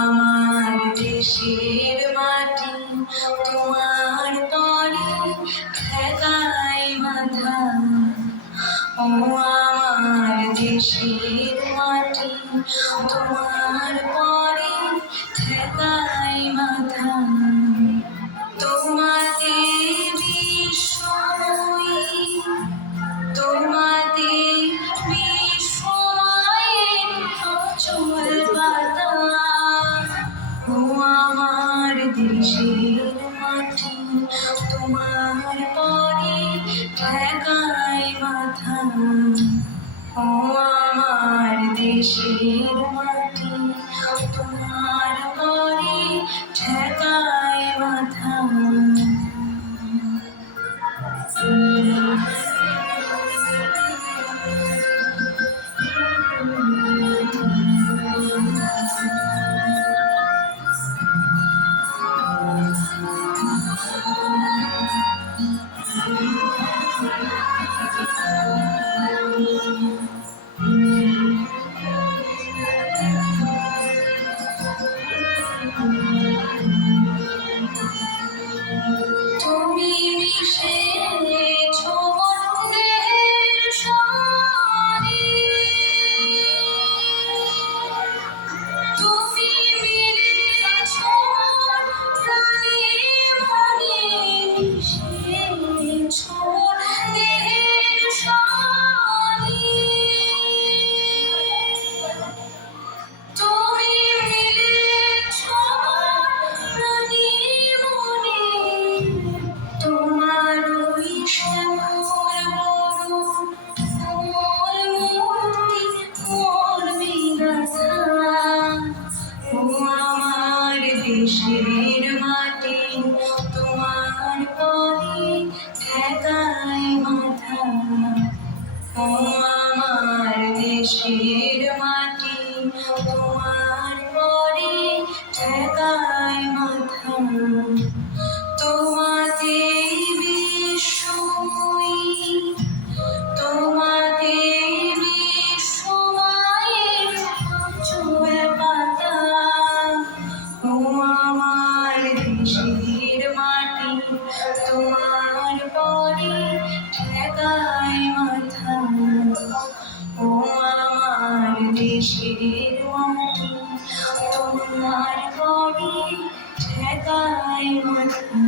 আমার দেশের মাটি তোমার তরে ঠেকাই মাথা। ও আমার দেশের মাটি তোমার পরে ঠেকাই মাথা। তোমাতে বিস্ময়ী, তোমাতে বিস্ময়ের অচল পাতা। ও আমার দেশের মাটি তোমার পরে ঠেকাই মাথা। ও আমার দেশের মাটি তোমার পরে ঠেকাই মাথা। তুমি মিশেছ দেহের সনে, তুমি মিলেছ প্রাণে মনে, মিশেছ দেহের সনে। তুমি মিলেছ প্রাণে মনে, তোমার ওই শ্যামল বরণ কোমল মূর্তি মোর বিধাতা। ও আমার দেশের মাটি তোমার পরে ঠেকাই মাথা। ও আমার দেশের মাটি তোমার পরে ঠেকাই মাথা। তোমাতে বিস্ময়ী, তোমাতে বিস্ময়ের অচল পাতা। ও আমার দেশের মাটি তোমার পরে ঠেকাই মাথা। ও আমার দেশের মাটি তোমার পরে ঠেকাই মাথা।